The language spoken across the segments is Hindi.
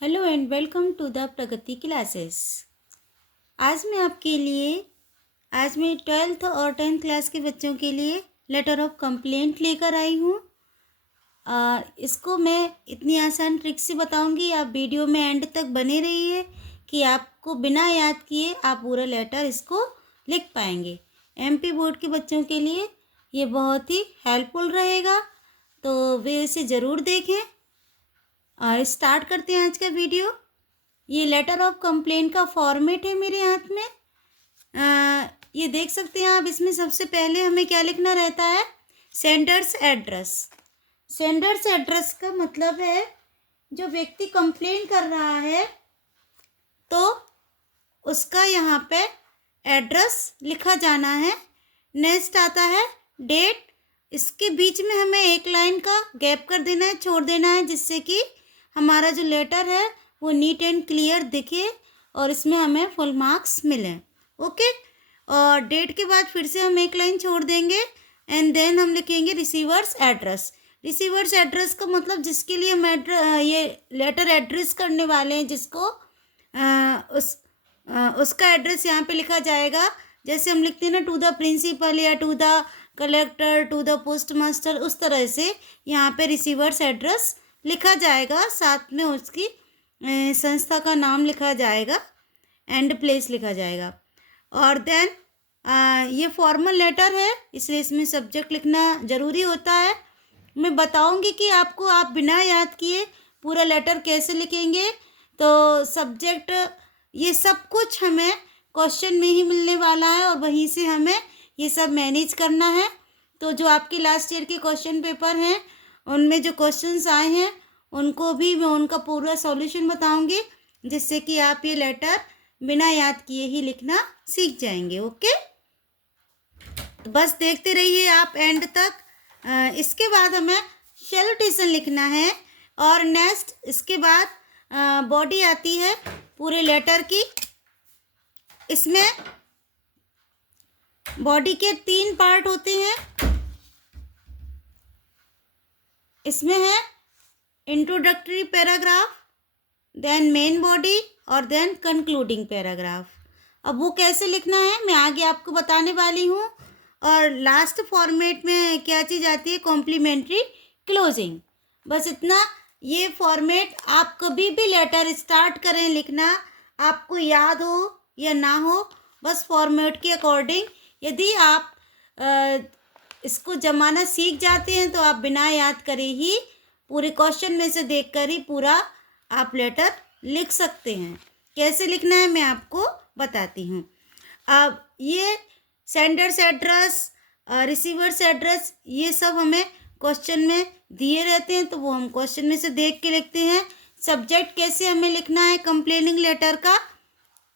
Hello and welcome to the Pragati classes. आज मैं 12th और 10th क्लास के बच्चों के लिए लेटर ऑफ कंप्लेंट लेकर आई हूँ। इसको मैं इतनी आसान ट्रिक से बताऊंगी, आप वीडियो में एंड तक बने रहिए कि आपको बिना याद किए आप पूरा लेटर इसको लिख पाएंगे। एमपी बोर्ड के बच्चों के लिए ये बहुत ही हेल्पफुल रहेगा, तो वे इसे ज़रूर देखें। और स्टार्ट करते हैं आज का वीडियो। ये लेटर ऑफ कंप्लेंट का फॉर्मेट है मेरे हाथ में। ये देख सकते हैं आप। इसमें सबसे पहले हमें क्या लिखना रहता है? Sender's address. सेंडर्स एड्रेस का मतलब है जो व्यक्ति कंप्लेन कर रहा है तो उसका यहाँ पे एड्रेस लिखा जाना है। नेक्स्ट आता है डेट। इसके बीच में हमें एक लाइन का गैप कर देना है, छोड़ देना है, जिससे कि हमारा जो लेटर है वो नीट एंड क्लियर दिखे और इसमें हमें फुल मार्क्स मिलें। ओके। और डेट के बाद फिर से हम एक लाइन छोड़ देंगे एंड देन हम लिखेंगे रिसीवर्स एड्रेस। रिसीवर्स एड्रेस का मतलब जिसके लिए हम ये लेटर एड्रेस करने वाले हैं, जिसको उसका एड्रेस यहाँ पे लिखा जाएगा। जैसे हम लिखते हैं ना, टू द प्रिंसिपल या to the collector, to the postmaster, उस तरह से यहाँ पे रिसीवर्स एड्रेस लिखा जाएगा। साथ में उसकी संस्था का नाम लिखा जाएगा एंड प्लेस लिखा जाएगा। और देन ये फॉर्मल लेटर है, इसलिए इसमें सब्जेक्ट लिखना ज़रूरी होता है। मैं बताऊंगी कि आपको आप बिना याद किए पूरा लेटर कैसे लिखेंगे। तो सब्जेक्ट ये सब कुछ हमें क्वेश्चन में ही मिलने वाला है और वहीं से हमें ये सब मैनेज करना है। तो जो आपके लास्ट ईयर के क्वेश्चन पेपर हैं उनमें जो क्वेश्चंस आए हैं उनको भी मैं उनका पूरा सॉल्यूशन बताऊंगी, जिससे कि आप ये लेटर बिना याद किए ही लिखना सीख जाएंगे। ओके, तो बस देखते रहिए आप एंड तक। इसके बाद हमें सैल्यूटेशन लिखना है और नेक्स्ट इसके बाद बॉडी आती है पूरे लेटर की। इसमें बॉडी के 3 पार्ट होते हैं। इसमें है introductory paragraph, then main body और देन कंक्लूडिंग पैराग्राफ। अब वो कैसे लिखना है मैं आगे आपको बताने वाली हूँ। और लास्ट फॉर्मेट में क्या चीज़ आती है? Complimentary closing. बस इतना। ये फॉर्मेट आप कभी भी लेटर स्टार्ट करें लिखना, आपको याद हो या ना हो, बस फॉर्मेट के अकॉर्डिंग यदि आप इसको जमाना सीख जाते हैं तो आप बिना याद करे ही पूरे क्वेश्चन में से देखकर ही पूरा आप लेटर लिख सकते हैं। कैसे लिखना है मैं आपको बताती हूँ। अब ये सेंडर्स एड्रेस, रिसीवर्स एड्रेस, ये सब हमें क्वेश्चन में दिए रहते हैं, तो वो हम क्वेश्चन में से देख के लिखते हैं। सब्जेक्ट कैसे हमें लिखना है कंप्लेनिंग लेटर का,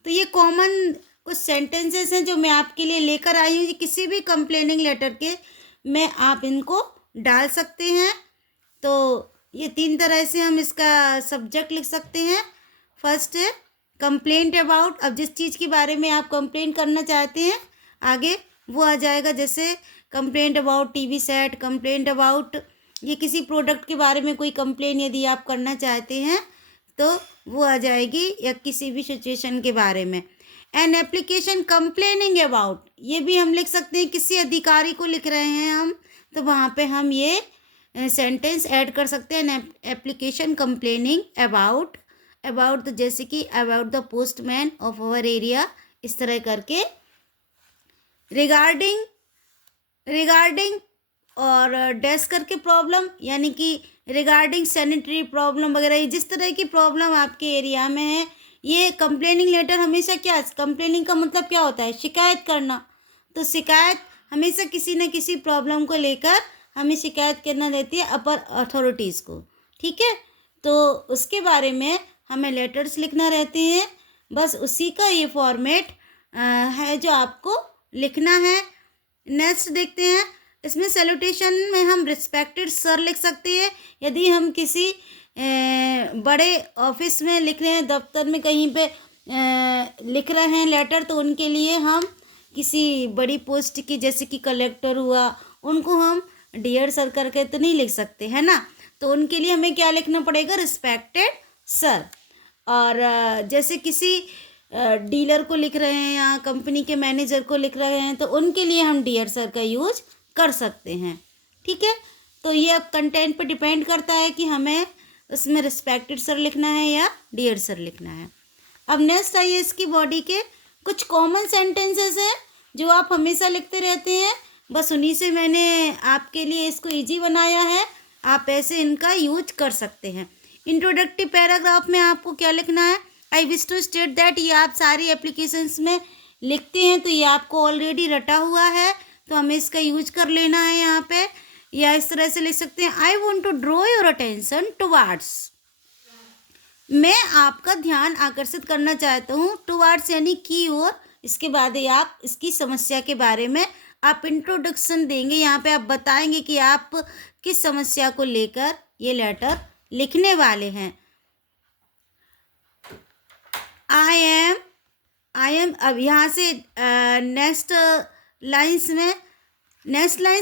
तो ये कॉमन कुछ सेंटेंसेस हैं जो मैं आपके लिए लेकर आई हूँ। किसी भी कंप्लेनिंग लेटर के में आप इनको डाल सकते हैं। तो ये 3 तरह से हम इसका सब्जेक्ट लिख सकते हैं। फर्स्ट है कंप्लेंट अबाउट। अब जिस चीज़ के बारे में आप कंप्लेंट करना चाहते हैं आगे वो आ जाएगा। जैसे complaint about TV set, complaint about ये किसी प्रोडक्ट के बारे में कोई कंप्लेन यदि आप करना चाहते हैं तो वो आ जाएगी, या किसी भी सिचुएशन के बारे में। एन एप्लीकेशन कंप्लेनिंग अबाउट, ये भी हम लिख सकते हैं। किसी अधिकारी को लिख रहे हैं हम, तो वहाँ पे हम ये सेंटेंस ऐड कर सकते हैं। एप्लीकेशन कंप्लेनिंग अबाउट, अबाउट जैसे कि about the postman of our area, इस तरह करके। रिगार्डिंग, रिगार्डिंग और डैश करके प्रॉब्लम, यानी कि रिगार्डिंग सैनिटरी प्रॉब्लम वगैरह, ये जिस तरह की प्रॉब्लम आपके एरिया में है। ये कंप्लेनिंग लेटर हमेशा क्या, कंप्लेनिंग का मतलब क्या होता है? शिकायत करना। तो शिकायत हमेशा किसी न किसी प्रॉब्लम को लेकर हमें शिकायत करना रहती है अपर अथॉरिटीज़ को। ठीक है, तो उसके बारे में हमें लेटर्स लिखना रहते हैं। बस उसी का ये फॉर्मेट है जो आपको लिखना है। नेक्स्ट देखते हैं। इसमें सैल्यूटेशन में हम रिस्पेक्टेड सर लिख सकते हैं। यदि हम किसी बड़े ऑफिस में लिख रहे हैं, दफ्तर में कहीं पे लिख रहे हैं लेटर, तो उनके लिए हम किसी बड़ी पोस्ट की, जैसे कि कलेक्टर हुआ, उनको हम डियर सर करके तो नहीं लिख सकते, है ना। तो उनके लिए हमें क्या लिखना पड़ेगा? Respected sir. और जैसे किसी डीलर को लिख रहे हैं या कंपनी के मैनेजर को लिख रहे हैं तो उनके लिए हम डियर सर का यूज कर सकते हैं। ठीक है, तो ये अब कंटेंट पे डिपेंड करता है कि हमें उसमें रिस्पेक्टेड सर लिखना है या डियर सर लिखना है। अब नेक्स्ट आइए, इसकी बॉडी के कुछ कॉमन सेंटेंसेस हैं जो आप हमेशा लिखते रहते हैं, बस उन्हीं से मैंने आपके लिए इसको इजी बनाया है। आप ऐसे इनका यूज कर सकते हैं। इंट्रोडक्टिव पैराग्राफ में आपको क्या लिखना है, I wish to state that, ये आप सारी एप्लीकेशंस में लिखते हैं तो ये आपको ऑलरेडी रटा हुआ है, तो हमें इसका यूज कर लेना है यहाँ पे। या इस तरह से लिख सकते हैं, I want to draw your attention towards, मैं आपका ध्यान आकर्षित करना चाहता हूँ, टुवार्ड्स यानी की ओर। इसके बाद ही आप इसकी समस्या के बारे में आप इंट्रोडक्शन देंगे, यहाँ पे आप बताएंगे कि आप किस समस्या को लेकर ये लेटर लिखने वाले हैं। आई एम अब यहाँ से नेक्स्ट लाइन्स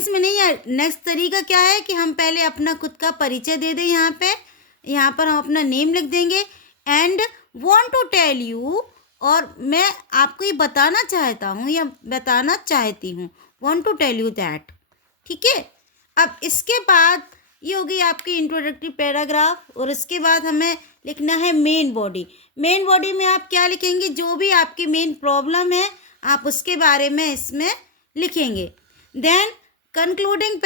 में नहीं है, नेक्स्ट तरीका क्या है कि हम पहले अपना खुद का परिचय दे दें। यहाँ पर हम अपना नेम लिख देंगे, and want to tell you, और मैं आपको ये बताना चाहता हूँ या बताना चाहती हूँ, want to tell you that. ठीक है, अब इसके बाद ये होगी आपकी इंट्रोडक्टरी पैराग्राफ, और इसके बाद हमें लिखना है मेन बॉडी। मेन बॉडी में आप क्या लिखेंगे, जो भी आपकी मेन प्रॉब्लम है आप उसके बारे में इसमें लिखेंगे। देन कंक्लूडिंग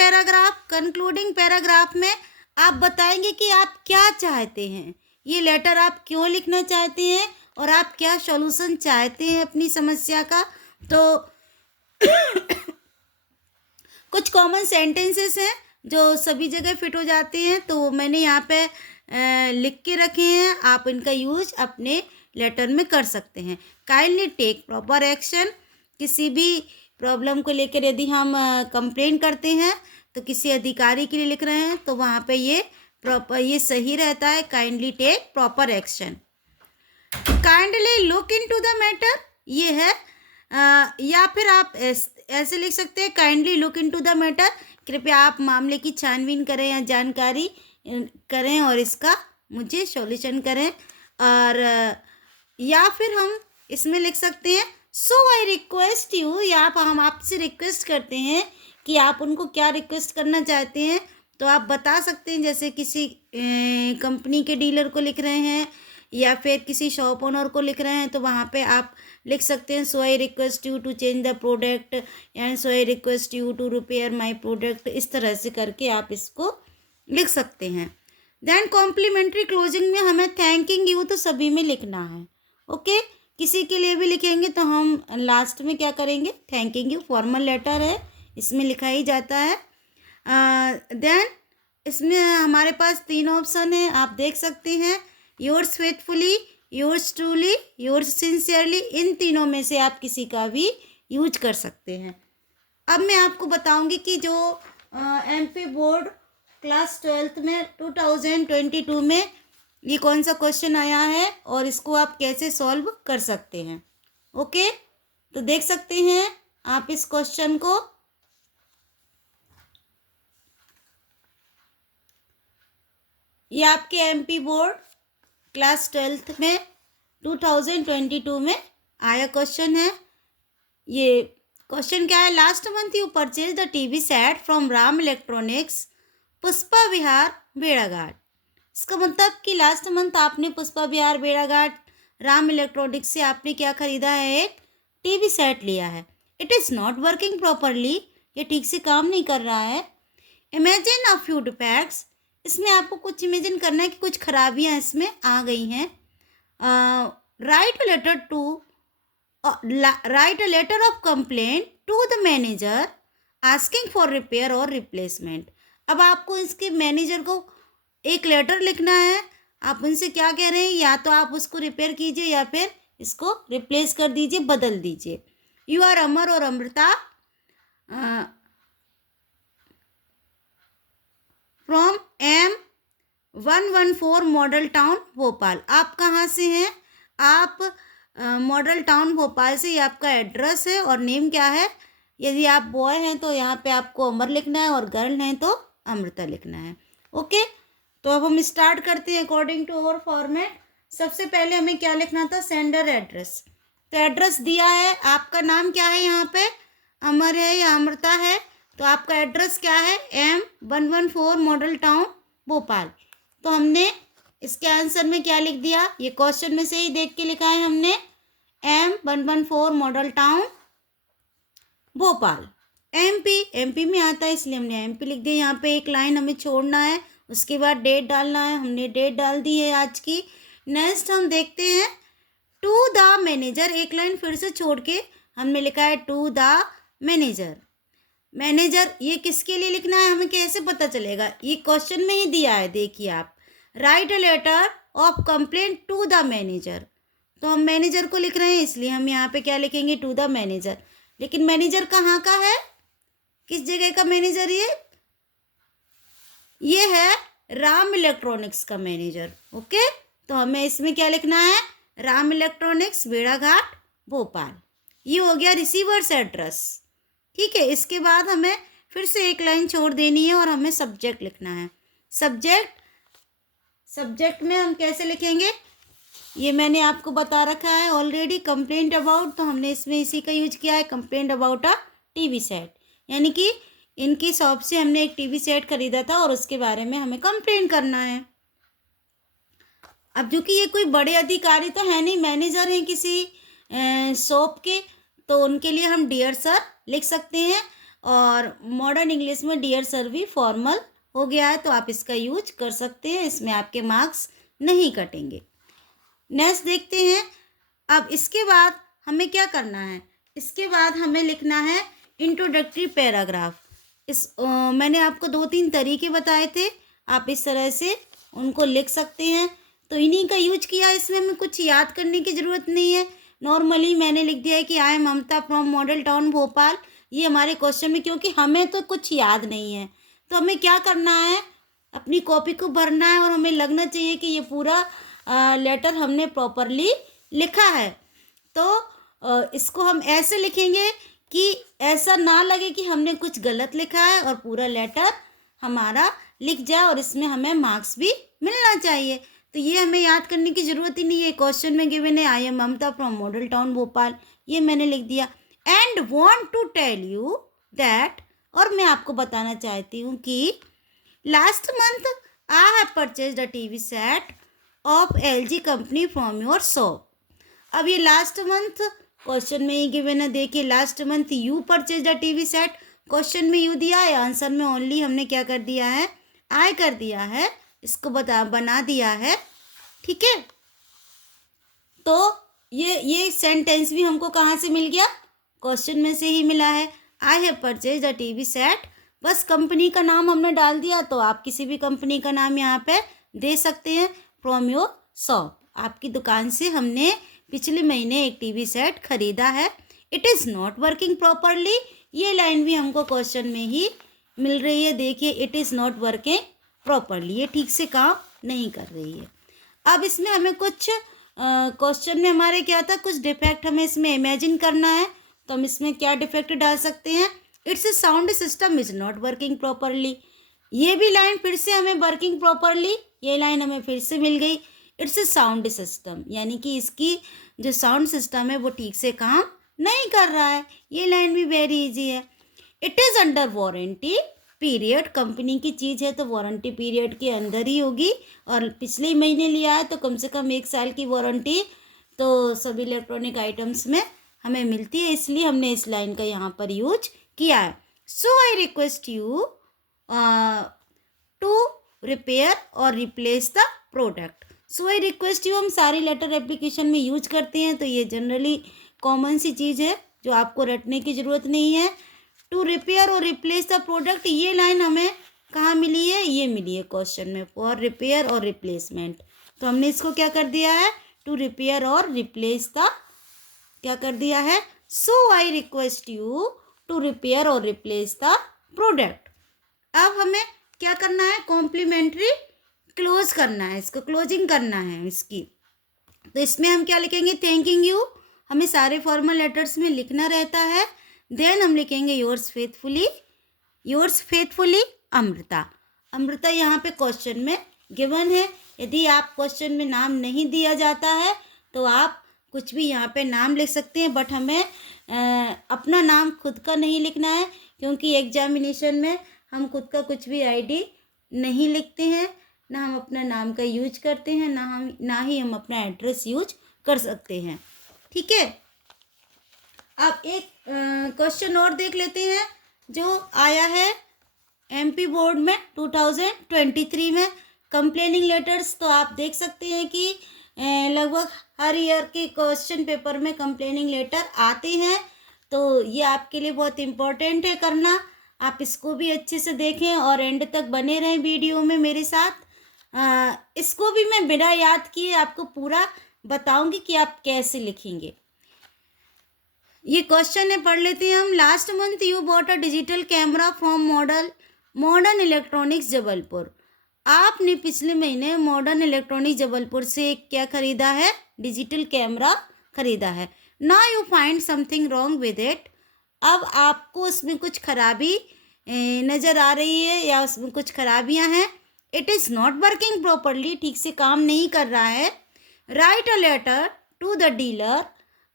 पैराग्राफ में आप बताएंगे कि आप क्या चाहते हैं, ये लेटर आप क्यों लिखना चाहते हैं और आप क्या सॉल्यूशन चाहते हैं अपनी समस्या का। तो कुछ कॉमन सेंटेंसेस हैं जो सभी जगह फिट हो जाते हैं, तो मैंने यहाँ पे लिख के रखे हैं, आप इनका यूज अपने लेटर में कर सकते हैं। काइंडली टेक प्रॉपर एक्शन, किसी भी प्रॉब्लम को लेकर यदि हम कंप्लेन करते हैं तो किसी अधिकारी के लिए लिख रहे हैं तो वहाँ पे ये सही रहता है, kindly take proper action. Kindly look into the matter, ये है या फिर आप ऐसे लिख सकते हैं, kindly look into the matter, कृपया आप मामले की छानबीन करें या जानकारी करें और इसका मुझे सॉल्यूशन करें। और या फिर हम इसमें लिख सकते हैं, सो आई रिक्वेस्ट यू, या हम आपसे रिक्वेस्ट करते हैं कि आप उनको क्या रिक्वेस्ट करना चाहते हैं, तो आप बता सकते हैं। जैसे किसी कंपनी के डीलर को लिख रहे हैं या फिर किसी शॉप ओनर को लिख रहे हैं तो वहाँ पे आप लिख सकते हैं, so I request you to change the product and so I request you to repair my product, इस तरह से करके आप इसको लिख सकते हैं। देन कॉम्प्लीमेंट्री क्लोजिंग में हमें थैंकिंग यू तो सभी में लिखना है। ओके, किसी के लिए भी लिखेंगे तो हम लास्ट में क्या करेंगे, थैंकिंग यू, फॉर्मल लेटर है, इसमें लिखा ही जाता है। देन इसमें हमारे पास 3 ऑप्शन है, आप देख सकते हैं, yours faithfully, yours truly, yours sincerely, इन तीनों में से आप किसी का भी यूज कर सकते हैं। अब मैं आपको बताऊंगी कि जो एमपी बोर्ड क्लास 12th में 2022 में ये कौन सा क्वेश्चन आया है और इसको आप कैसे सॉल्व कर सकते हैं। ओके, तो देख सकते हैं आप इस क्वेश्चन को। ये आपके एमपी बोर्ड क्लास 12th में 2022 में आया क्वेश्चन है। ये क्वेश्चन क्या है, last month you purchase the TV set from Ram electronics Pushpa Vihar भेड़ाघाट। इसका मतलब कि लास्ट मंथ आपने पुष्पा विहार भेड़ाघाट राम इलेक्ट्रॉनिक्स से आपने क्या खरीदा है, एक टीवी सेट लिया है। It is not working properly, ये ठीक से काम नहीं कर रहा है। इमेजिन अ फ्यू डिफेक्ट्स, इसमें आपको कुछ इमेजिन करना है कि कुछ खराबियाँ इसमें आ गई हैं। Write a letter of complaint to the manager asking for repair और रिप्लेसमेंट। अब आपको इसके मैनेजर को एक लेटर लिखना है, आप उनसे क्या कह रहे हैं, या तो आप उसको रिपेयर कीजिए या फिर इसको रिप्लेस कर दीजिए, बदल दीजिए। यू आर अमर और Amrita from M114 model Town Bhopal. आप कहाँ से हैं, आप मॉडल टाउन भोपाल से, ये आपका एड्रेस है और नेम क्या है। यदि आप बॉय हैं तो यहाँ पे आपको अमर लिखना है और गर्ल हैं तो अमृता लिखना है। ओके, तो अब हम स्टार्ट करते हैं अकॉर्डिंग टू अवर फॉर्मेट। सबसे पहले हमें क्या लिखना था, सेंडर एड्रेस। तो एड्रेस दिया है, आपका नाम क्या है यहाँ पे, अमर है या अमृता है, तो आपका एड्रेस क्या है, M114 मॉडल टाउन भोपाल। तो हमने इसके आंसर में क्या लिख दिया, ये क्वेश्चन में से ही देख के लिखा है हमने, M114 model Town Bhopal. MP में आता है इसलिए हमने MP लिख दिया। यहाँ पे एक लाइन हमें छोड़ना है, उसके बाद डेट डालना है, हमने डेट डाल दी है आज की। नेक्स्ट हम देखते हैं टू द मैनेजर, एक लाइन फिर से छोड़ के हमने लिखा है टू द मैनेजर। मैनेजर ये किसके लिए लिखना है, हमें कैसे पता चलेगा, ये क्वेश्चन में ही दिया है, देखिए आप, write a letter of complaint to the manager. तो हम मैनेजर को लिख रहे हैं इसलिए हम यहाँ पे क्या लिखेंगे, टू द मैनेजर। लेकिन मैनेजर कहाँ का है, किस जगह का मैनेजर, ये है राम इलेक्ट्रॉनिक्स का मैनेजर। ओके, तो हमें इसमें क्या लिखना है, राम इलेक्ट्रॉनिक्स भेड़ाघाट भोपाल। ये हो गया रिसीवर्स एड्रेस। ठीक है, इसके बाद हमें फिर से एक लाइन छोड़ देनी है और हमें सब्जेक्ट लिखना है। सब्जेक्ट में हम कैसे लिखेंगे, ये मैंने आपको बता रखा है ऑलरेडी, कंप्लेंट अबाउट, तो हमने इसमें इसी का यूज किया है, complaint about a TV set, यानी कि इनकी शॉप से हमने एक टीवी सेट खरीदा था और उसके बारे में हमें कंप्लेंट करना है। अब जो कि ये कोई बड़े अधिकारी तो है नहीं, मैनेजर हैं किसी शॉप के, तो उनके लिए हम डियर सर लिख सकते हैं, और मॉडर्न इंग्लिश में डियर सर भी फॉर्मल हो गया है, तो आप इसका यूज कर सकते हैं, इसमें आपके मार्क्स नहीं कटेंगे। नेक्स्ट देखते हैं, अब इसके बाद हमें क्या करना है, इसके बाद हमें लिखना है इंट्रोडक्टरी पैराग्राफ। मैंने आपको 2-3 तरीके बताए थे, आप इस तरह से उनको लिख सकते हैं, तो इन्हीं का यूज किया, इसमें हमें कुछ याद करने की ज़रूरत नहीं है। नॉर्मली मैंने लिख दिया है कि I am Mamta from Model Town Bhopal, ये हमारे क्वेश्चन में, क्योंकि हमें तो कुछ याद नहीं है, तो हमें क्या करना है, अपनी कॉपी को भरना है और हमें लगना चाहिए कि ये पूरा लेटर हमने प्रॉपरली लिखा है। तो इसको हम ऐसे लिखेंगे कि ऐसा ना लगे कि हमने कुछ गलत लिखा है, और पूरा लेटर हमारा लिख जाए और इसमें हमें मार्क्स भी मिलना चाहिए। तो ये हमें याद करने की ज़रूरत ही नहीं है, क्वेश्चन में गिवन है I am Mamta from Model Town Bhopal, ये मैंने लिख दिया। And want to tell you that, और मैं आपको बताना चाहती हूँ कि last month I have purchased a TV set of LG company from your shop. अब ये लास्ट मंथ क्वेश्चन में ही गिवन है, देखिए last month you purchased a TV set, question में यू दिया है, आंसर में ओनली हमने क्या कर दिया है, आई कर दिया है, इसको बना दिया है। ठीक है, तो ये सेंटेंस भी हमको कहाँ से मिल गया, क्वेश्चन में से ही मिला है। आई have purchased a TV set, बस कंपनी का नाम हमने डाल दिया, तो आप किसी भी कंपनी का नाम यहाँ पे दे सकते हैं, फ्रॉम योर शॉप, आपकी दुकान से हमने पिछले महीने एक टीवी सेट खरीदा है। It is not working properly, ये लाइन भी हमको क्वेश्चन में ही मिल रही है, देखिए it is not working properly, ये ठीक से काम नहीं कर रही है। अब इसमें हमें कुछ क्वेश्चन में हमारे क्या था, कुछ डिफेक्ट हमें इसमें इमेजिन करना है, तो हम इसमें क्या डिफेक्ट डाल सकते हैं, it's sound system is not working properly, ये भी लाइन फिर से हमें वर्किंग प्रॉपरली, ये लाइन हमें फिर से मिल गई। इट्स साउंड सिस्टम, यानी कि इसकी जो साउंड सिस्टम है वो ठीक से काम नहीं कर रहा है, ये लाइन भी वेरी इजी है। It is under warranty period, company की चीज़ है तो वारंटी पीरियड के अंदर ही होगी, और पिछले महीने लिया है तो कम से कम 1 साल की वारंटी तो सभी इलेक्ट्रॉनिक आइटम्स में हमें मिलती है, इसलिए हमने इस लाइन का यहाँ पर यूज किया है। So I request you to repair और replace the product. So I request you हम सारी लेटर एप्लीकेशन में यूज करते हैं, तो ये जनरली कॉमन सी चीज़ है जो आपको रटने की ज़रूरत नहीं है। टू रिपेयर और रिप्लेस द प्रोडक्ट, ये लाइन हमें कहाँ मिली है, ये मिली है क्वेश्चन में, फॉर रिपेयर और रिप्लेसमेंट, तो हमने इसको क्या कर दिया है, टू रिपेयर और रिप्लेस द, क्या कर दिया है, so I request you to repair और रिप्लेस द प्रोडक्ट। अब हमें क्या करना है, कॉम्प्लीमेंट्री क्लोज करना है, इसको क्लोजिंग करना है इसकी, तो इसमें हम क्या लिखेंगे, थैंकिंग यू, हमें सारे फॉर्मल लेटर्स में लिखना रहता है। देन हम लिखेंगे योर्स फेथफुली अमृता। अमृता यहाँ पे क्वेश्चन में गिवन है, यदि आप क्वेश्चन में नाम नहीं दिया जाता है तो आप कुछ भी यहाँ पे नाम लिख सकते हैं, बट हमें अपना नाम खुद का नहीं लिखना है, क्योंकि एग्जामिनेशन में हम खुद का कुछ भी आईडी नहीं लिखते हैं, ना हम अपना नाम का यूज करते हैं, ना ही हम अपना एड्रेस यूज कर सकते हैं। ठीक है, अब एक क्वेश्चन और देख लेते हैं जो आया है एमपी बोर्ड में 2023 में। कंप्लेनिंग लेटर्स तो आप देख सकते हैं कि लगभग हर ईयर के क्वेश्चन पेपर में कंप्लेनिंग लेटर आते हैं, तो ये आपके लिए बहुत इम्पोर्टेंट है करना। आप इसको भी अच्छे से देखें और एंड तक बने रहें वीडियो में मेरे साथ। इसको भी मैं बिना याद किए आपको पूरा बताऊंगी कि आप कैसे लिखेंगे। ये क्वेश्चन है, पढ़ लेते हैं हम। Last month you bought a digital camera from modern electronics Jabalpur. आपने पिछले महीने मॉडर्न इलेक्ट्रॉनिक्स जबलपुर से क्या खरीदा है? डिजिटल कैमरा खरीदा है। Now you find something wrong with it. अब आपको उसमें कुछ खराबी नज़र आ रही है या उसमें कुछ खराबियां हैं। It is not working properly, ठीक से काम नहीं कर रहा है। Write a letter to the dealer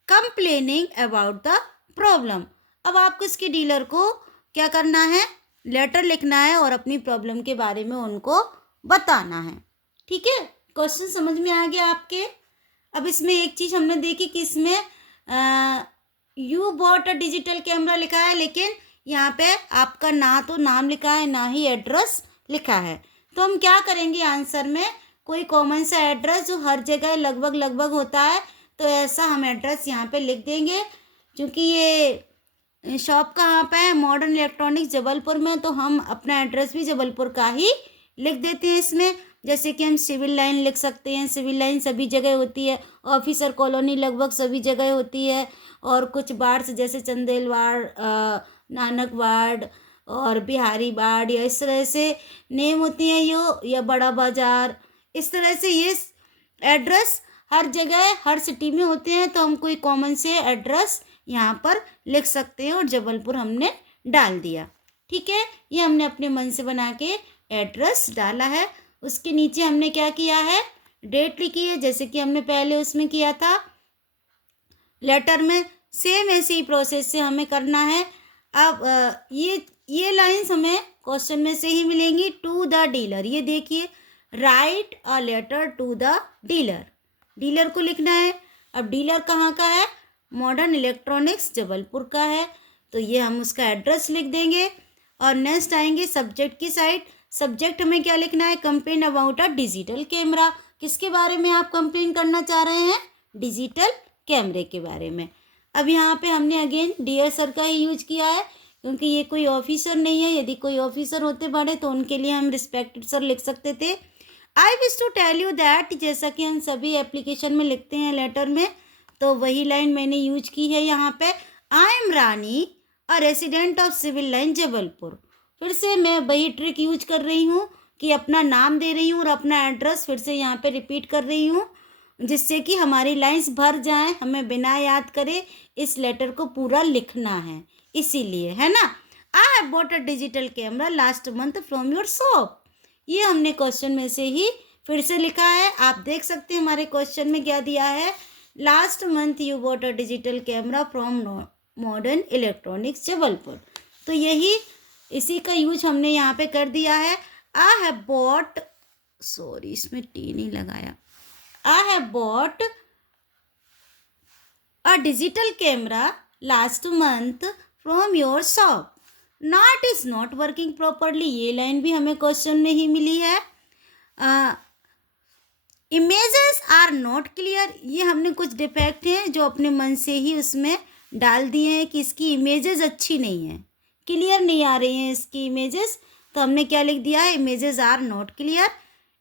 complaining about the problem. अब आपको इसके डीलर को क्या करना है? लेटर लिखना है और अपनी प्रॉब्लम के बारे में उनको बताना है। ठीक है, क्वेश्चन समझ में आ गया आपके। अब इसमें एक चीज़ हमने देखी कि इसमें you bought a digital camera लिखा है, लेकिन यहाँ पे आपका ना तो नाम लिखा है ना ही एड्रेस लिखा है। तो हम क्या करेंगे आंसर में? कोई कॉमन सा एड्रेस जो हर जगह लगभग होता है, तो ऐसा हम एड्रेस यहाँ पे लिख देंगे। क्योंकि ये शॉप कहाँ पे है? मॉडर्न इलेक्ट्रॉनिक्स जबलपुर में, तो हम अपना एड्रेस भी जबलपुर का ही लिख देते हैं इसमें। जैसे कि हम सिविल लाइन लिख सकते हैं, सिविल लाइन सभी जगह होती है। ऑफिसर कॉलोनी लगभग सभी जगह होती है। और कुछ वार्ड्स जैसे चंदेल वार्ड, नानक वार्ड और बिहारी वार्ड, या इस तरह से नेम होती हैं या बड़ा बाज़ार, इस तरह से ये एड्रेस हर जगह हर सिटी में होते हैं। तो हम कोई कॉमन से एड्रेस यहाँ पर लिख सकते हैं और जबलपुर हमने डाल दिया। ठीक है, ये हमने अपने मन से बना के एड्रेस डाला है। उसके नीचे हमने क्या किया है? डेट लिखी है, जैसे कि हमने पहले उसमें किया था लेटर में। सेम ऐसे ही प्रोसेस से हमें करना है। अब ये लाइंस हमें क्वेश्चन में से ही मिलेंगी। टू द डीलर, ये देखिए, write a letter to the dealer, dealer को लिखना है। अब डीलर कहाँ का है? मॉडर्न इलेक्ट्रॉनिक्स जबलपुर का है, तो ये हम उसका एड्रेस लिख देंगे। और नेक्स्ट आएंगे सब्जेक्ट की साइड। सब्जेक्ट हमें क्या लिखना है? Complain about a digital camera. किसके बारे में आप कंप्लेन करना चाह रहे हैं? डिजिटल कैमरे के बारे में। अब यहाँ पे हमने अगेन डियर सर का ही यूज किया है, क्योंकि ये कोई ऑफिसर नहीं है। यदि कोई ऑफिसर होते बड़े तो उनके लिए हम रिस्पेक्टेड सर लिख सकते थे। I wish to tell you that, जैसा कि हम सभी एप्लीकेशन में लिखते हैं लेटर में, तो वही लाइन मैंने यूज की है यहाँ पे। I am Rani, a resident of Civil Line Jabalpur. फिर से मैं वही ट्रिक यूज कर रही हूँ कि अपना नाम दे रही हूँ और अपना एड्रेस फिर से यहाँ पे रिपीट कर रही हूँ, जिससे कि हमारी लाइंस भर जाएं। हमें बिना याद करे इस लेटर को पूरा लिखना है, इसीलिए, है ना। I have bought a digital camera last month from your shop. ये हमने क्वेश्चन में से ही फिर से लिखा है। आप देख सकते हैं हमारे क्वेश्चन में क्या दिया है। Last month you bought a digital camera from modern electronics Jabalpur. तो यही इसी का यूज हमने यहाँ पे कर दिया है। आई हैव बॉट, सॉरी इसमें टी नहीं लगाया, I have bought a digital camera last month from your shop. Not is not working properly, ये लाइन भी हमें क्वेश्चन में ही मिली है। इमेजेस आर नॉट क्लियर, ये हमने कुछ डिफेक्ट हैं जो अपने मन से ही उसमें डाल दिए हैं कि इसकी इमेजेस अच्छी नहीं है, क्लियर नहीं आ रही हैं इसकी इमेजेस। तो हमने क्या लिख दिया है? Images are not clear.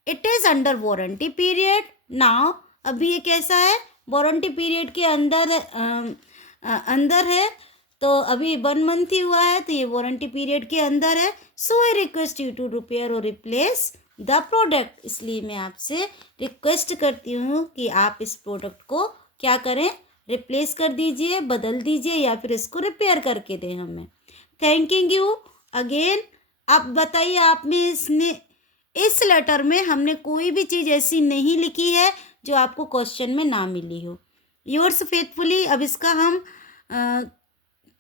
It is under warranty period now. अभी ये कैसा है? वारंटी पीरियड के अंदर है, तो अभी 1 मंथ ही हुआ है, तो ये वारंटी पीरियड के अंदर है। So I request you to repair और रिप्लेस द प्रोडक्ट। इसलिए मैं आपसे रिक्वेस्ट करती हूँ कि आप इस प्रोडक्ट को क्या करें? रिप्लेस कर दीजिए, बदल दीजिए, या फिर इसको रिपेयर करके दें हमें। Thanking you again. आप बताइए, आप में इस लेटर में हमने कोई भी चीज़ ऐसी नहीं लिखी है जो आपको क्वेश्चन में ना मिली हो। योर्स फेथफुली, अब इसका हम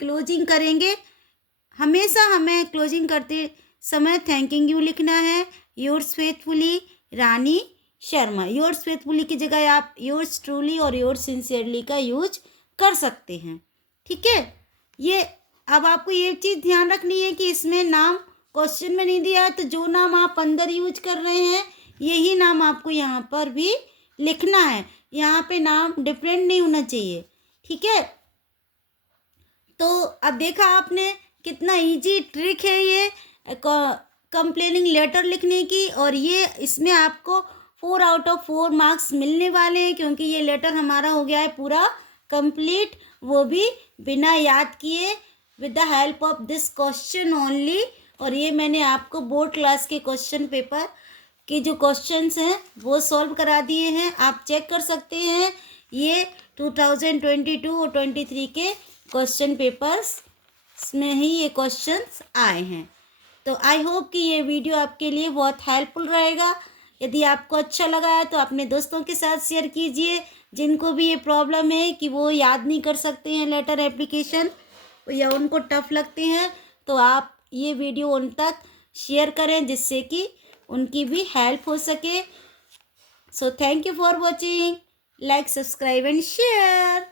क्लोजिंग करेंगे। हमेशा हमें क्लोजिंग करते समय थैंकिंग यू लिखना है। योर्स फेथफुली रानी शर्मा। योर्स फेथफुली की जगह आप योर्स ट्रूली और योर्स सिंसियरली का यूज कर सकते हैं। ठीक है, ये अब आपको ये चीज़ ध्यान रखनी है कि इसमें नाम क्वेश्चन में नहीं दिया है, तो जो नाम आप अंदर यूज कर रहे हैं यही नाम आपको यहाँ पर भी लिखना है। यहाँ पे नाम डिफरेंट नहीं होना चाहिए। ठीक है, तो अब देखा आपने कितना इजी ट्रिक है ये कंप्लेनिंग लेटर लिखने की, और ये इसमें आपको 4 आउट ऑफ 4 मार्क्स मिलने वाले हैं, क्योंकि ये लेटर हमारा हो गया है पूरा कंप्लीट, वो भी बिना याद किए, with the help of this question only. और ये मैंने आपको बोर्ड क्लास के क्वेश्चन पेपर के जो क्वेश्चंस हैं वो सॉल्व करा दिए हैं, आप चेक कर सकते हैं। ये 2022 और 23 के क्वेश्चन पेपर्स में ही ये क्वेश्चंस आए हैं। तो आई होप कि ये वीडियो आपके लिए बहुत हेल्पफुल रहेगा। यदि आपको अच्छा लगा है तो अपने दोस्तों के साथ शेयर कीजिए, जिनको भी ये प्रॉब्लम है कि वो याद नहीं कर सकते हैं लेटर एप्लीकेशन या उनको टफ लगते हैं, तो आप ये वीडियो उन तक शेयर करें जिससे कि उनकी भी हेल्प हो सके। So thank you for watching, like, subscribe and share.